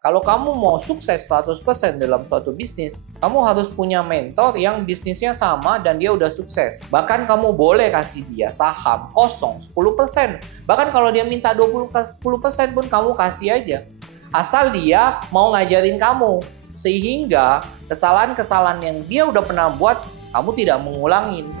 Kalau kamu mau sukses 100% dalam suatu bisnis, kamu harus punya mentor yang bisnisnya sama dan dia udah sukses. Bahkan kamu boleh kasih dia saham kosong 10%. Bahkan kalau dia minta 20% pun kamu kasih aja. Asal dia mau ngajarin kamu. Sehingga kesalahan-kesalahan yang dia udah pernah buat, kamu tidak mengulangin.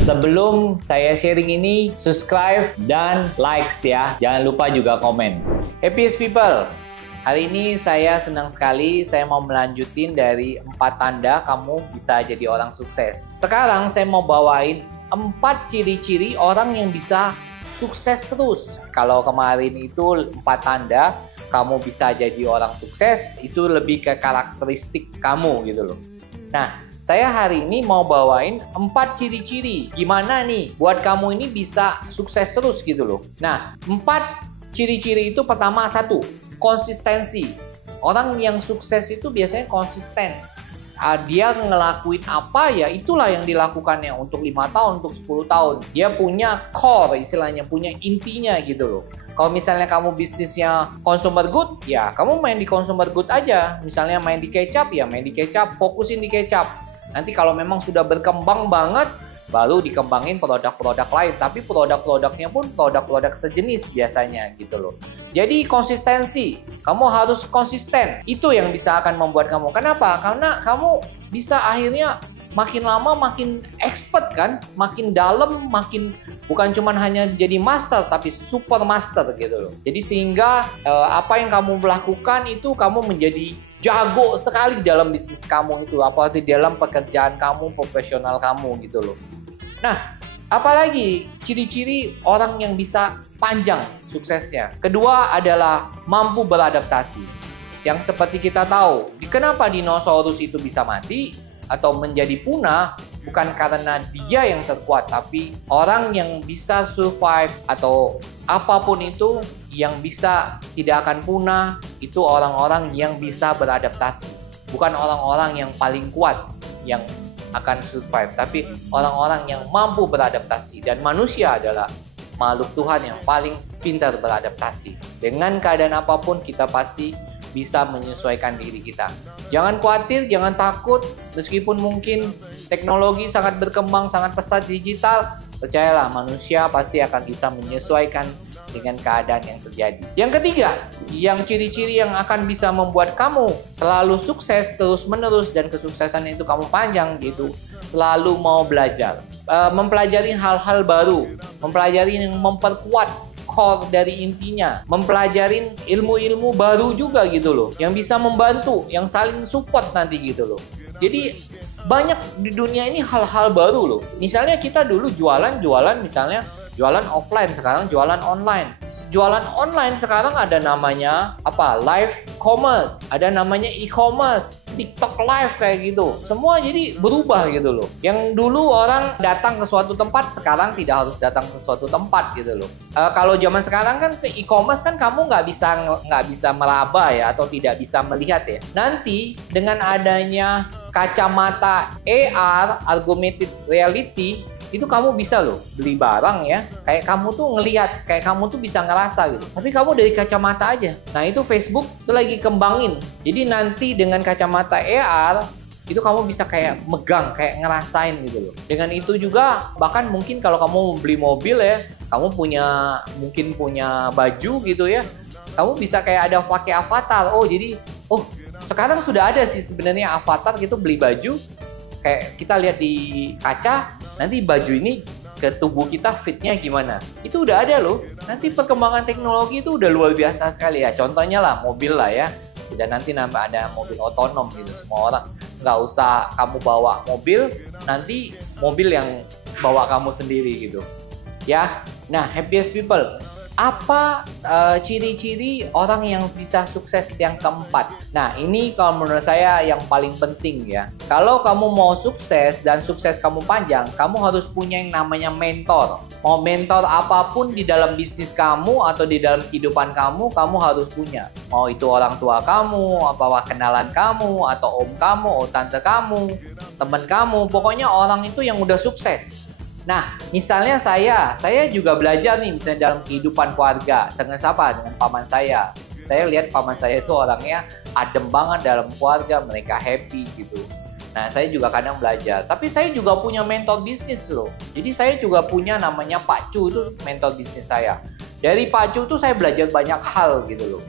Sebelum saya sharing ini, subscribe dan likes ya. Jangan lupa juga komen. Happiest people, hari ini saya senang sekali. Saya mau melanjutin dari 4 tanda kamu bisa jadi orang sukses. Sekarang saya mau bawain 4 ciri-ciri orang yang bisa sukses terus. Kalau kemarin itu 4 tanda kamu bisa jadi orang sukses, itu lebih ke karakteristik kamu gitu loh. Nah, saya hari ini mau bawain 4 ciri-ciri gimana nih buat kamu ini bisa sukses terus gitu loh. Nah, 4 ciri-ciri itu pertama, 1, konsistensi. Orang yang sukses itu biasanya konsisten. Dia ngelakuin apa ya itulah yang dilakukannya untuk 5 tahun, untuk 10 tahun. Dia punya core istilahnya, punya intinya gitu loh. Kalau misalnya kamu bisnisnya consumer good, ya kamu main di consumer good aja. Misalnya main di kecap, ya main di kecap, fokusin di kecap. Nanti kalau memang sudah berkembang banget, baru dikembangin produk-produk lain. Tapi produk-produknya pun produk-produk sejenis biasanya gitu loh. Jadi konsistensi, kamu harus konsisten. Itu yang bisa akan membuat kamu. Kenapa? Karena kamu bisa akhirnya makin lama makin expert kan, makin dalam, makin bukan cuma hanya jadi master tapi super master gitu loh. Jadi sehingga apa yang kamu lakukan itu kamu menjadi jago sekali dalam bisnis kamu itu, apalagi dalam pekerjaan kamu, profesional kamu gitu loh. Nah, apalagi ciri-ciri orang yang bisa panjang suksesnya. Kedua adalah mampu beradaptasi. Yang seperti kita tahu, kenapa dinosaurus itu bisa mati atau menjadi punah, bukan karena dia yang terkuat, tapi orang yang bisa survive atau apapun itu yang bisa tidak akan punah, itu orang-orang yang bisa beradaptasi. Bukan orang-orang yang paling kuat yang akan survive, tapi orang-orang yang mampu beradaptasi. Dan manusia adalah makhluk Tuhan yang paling pintar beradaptasi. Dengan keadaan apapun kita pasti bisa menyesuaikan diri kita. Jangan khawatir, jangan takut, meskipun mungkin teknologi sangat berkembang, sangat pesat digital, percayalah manusia pasti akan bisa menyesuaikan dengan keadaan yang terjadi. Yang ketiga, yang ciri-ciri yang akan bisa membuat kamu selalu sukses terus-menerus dan kesuksesan itu kamu panjang gitu, selalu mau belajar. Mempelajari hal-hal baru, mempelajari yang memperkuat core dari intinya, mempelajarin ilmu-ilmu baru juga gitu loh, yang bisa membantu, yang saling support nanti gitu loh. Jadi banyak di dunia ini hal-hal baru loh. Misalnya kita dulu jualan misalnya jualan offline, sekarang jualan online. Jualan online sekarang ada namanya apa? Live commerce, ada namanya e-commerce, TikTok live kayak gitu. Semua jadi berubah gitu loh. Yang dulu orang datang ke suatu tempat, sekarang tidak harus datang ke suatu tempat gitu loh. Kalau zaman sekarang kan ke e-commerce kan kamu nggak bisa meraba ya, atau tidak bisa melihat ya. Nanti dengan adanya kacamata AR, augmented reality, itu kamu bisa loh beli barang ya, kayak kamu tuh ngelihat, kayak kamu tuh bisa ngerasa gitu, tapi kamu dari kacamata aja. Nah itu Facebook tuh lagi kembangin, jadi nanti dengan kacamata AR itu kamu bisa kayak megang, kayak ngerasain gitu loh. Dengan itu juga bahkan mungkin kalau kamu beli mobil ya, kamu mungkin punya baju gitu ya, kamu bisa kayak ada pakai avatar. Jadi sekarang sudah ada sih sebenarnya avatar gitu, beli baju kayak kita lihat di kaca, nanti baju ini ke tubuh kita fitnya gimana. Itu udah ada loh. Nanti perkembangan teknologi itu udah luar biasa sekali ya. Contohnya lah mobil lah ya. Dan nanti nambah ada mobil otonom gitu. Semua orang nggak usah kamu bawa mobil, nanti mobil yang bawa kamu sendiri gitu. Ya. Nah, happiest people. Apa ciri-ciri orang yang bisa sukses yang keempat? Nah, ini kalau menurut saya yang paling penting ya. Kalau kamu mau sukses dan sukses kamu panjang, kamu harus punya yang namanya mentor. Mau mentor apapun di dalam bisnis kamu atau di dalam kehidupan kamu harus punya. Mau itu orang tua kamu, apa kenalan kamu, atau om kamu, atau tante kamu, teman kamu, pokoknya orang itu yang udah sukses. Nah, misalnya saya juga belajar nih misalnya dalam kehidupan keluarga dengan siapa? Dengan paman saya. Saya lihat paman saya itu orangnya adem banget dalam keluarga, mereka happy gitu. Nah, saya juga kadang belajar. Tapi saya juga punya mentor bisnis loh. Jadi saya juga punya namanya Pak Cu, itu mentor bisnis saya. Dari Pak Cu itu saya belajar banyak hal gitu loh.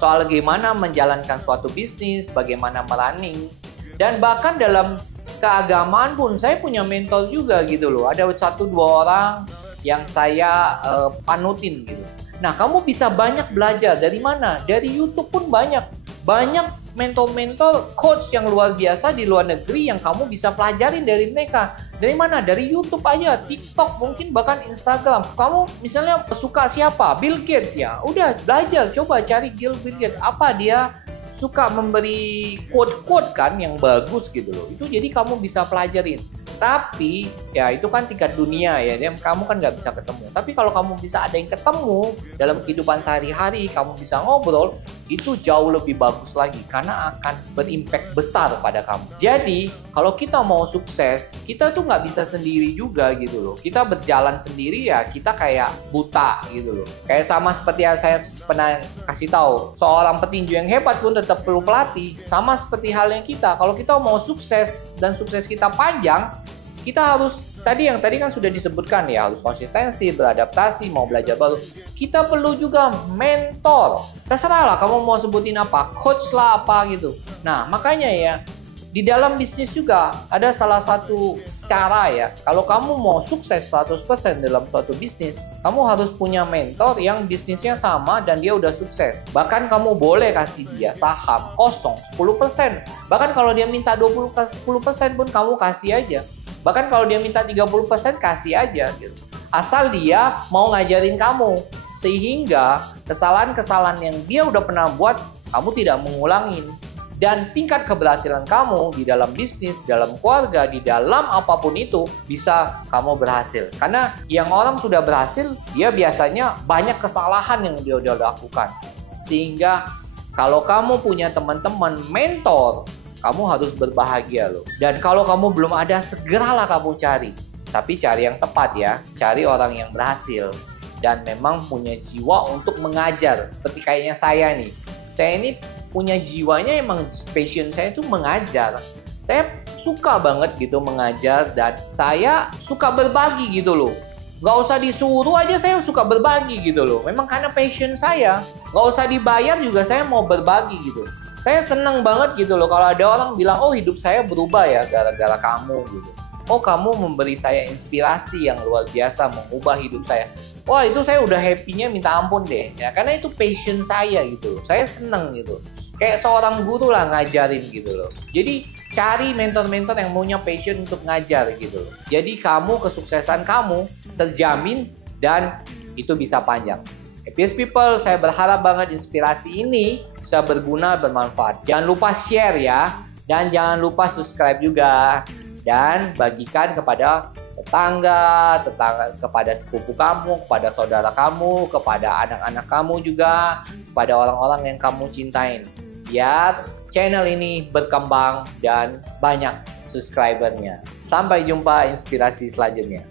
Soal bagaimana menjalankan suatu bisnis, bagaimana merunning, dan bahkan dalam keagamaan pun saya punya mentor juga gitu loh. Ada 1-2 orang yang saya panutin gitu. Nah, kamu bisa banyak belajar dari mana? Dari YouTube pun banyak. Banyak mentor-mentor coach yang luar biasa di luar negeri yang kamu bisa pelajarin dari mereka. Dari mana? Dari YouTube aja, TikTok, mungkin bahkan Instagram. Kamu misalnya suka siapa? Bill Gates ya. Udah belajar, coba cari Bill Gates. Apa dia suka memberi quote-quote kan yang bagus gitu loh. Itu jadi kamu bisa pelajarin. Tapi ya itu kan tingkat dunia ya, kamu kan nggak bisa ketemu. Tapi kalau kamu bisa ada yang ketemu dalam kehidupan sehari-hari, kamu bisa ngobrol, itu jauh lebih bagus lagi karena akan berimpact besar pada kamu. Jadi kalau kita mau sukses, kita tuh nggak bisa sendiri juga gitu loh. Kita berjalan sendiri ya, kita kayak buta gitu loh. Kayak sama seperti yang saya pernah kasih tahu, seorang petinju yang hebat pun tetap perlu pelatih. Sama seperti halnya kita, kalau kita mau sukses dan sukses kita panjang, kita harus, tadi kan sudah disebutkan ya, harus konsistensi, beradaptasi, mau belajar baru. Kita perlu juga mentor. Terserah lah kamu mau sebutin apa, coach lah apa gitu. Nah, makanya ya, di dalam bisnis juga ada salah satu cara ya. Kalau kamu mau sukses 100% dalam suatu bisnis, kamu harus punya mentor yang bisnisnya sama dan dia udah sukses. Bahkan kamu boleh kasih dia saham kosong 10%. Bahkan kalau dia minta 10% pun kamu kasih aja. Bahkan kalau dia minta 30% kasih aja gitu. Asal dia mau ngajarin kamu. Sehingga kesalahan-kesalahan yang dia udah pernah buat, kamu tidak mengulangin. Dan tingkat keberhasilan kamu di dalam bisnis, dalam keluarga, di dalam apapun itu bisa kamu berhasil. Karena yang orang sudah berhasil, dia biasanya banyak kesalahan yang dia udah lakukan. Sehingga kalau kamu punya teman-teman mentor, kamu harus berbahagia loh. Dan kalau kamu belum ada, segeralah kamu cari. Tapi cari yang tepat ya. Cari orang yang berhasil. Dan memang punya jiwa untuk mengajar. Seperti kayaknya saya nih. Saya ini punya jiwanya, emang passion saya itu mengajar. Saya suka banget gitu mengajar. Dan saya suka berbagi gitu loh. Nggak usah disuruh aja saya suka berbagi gitu loh. Memang karena passion saya. Nggak usah dibayar juga saya mau berbagi gitu. Saya seneng banget gitu loh kalau ada orang bilang, oh hidup saya berubah ya gara-gara kamu gitu. Oh kamu memberi saya inspirasi yang luar biasa, mengubah hidup saya. Wah itu saya udah happy-nya minta ampun deh. Ya, karena itu passion saya gitu. Saya seneng gitu. Kayak seorang guru lah ngajarin gitu loh. Jadi cari mentor-mentor yang punya passion untuk ngajar gitu loh. Jadi kamu, kesuksesan kamu terjamin dan itu bisa panjang. Happy People, saya berharap banget inspirasi ini bisa berguna, bermanfaat. Jangan lupa share ya. Dan jangan lupa subscribe juga. Dan bagikan kepada tetangga, kepada sepupu kamu, kepada saudara kamu, kepada anak-anak kamu juga, kepada orang-orang yang kamu cintain. Biar channel ini berkembang dan banyak subscribernya. Sampai jumpa inspirasi selanjutnya.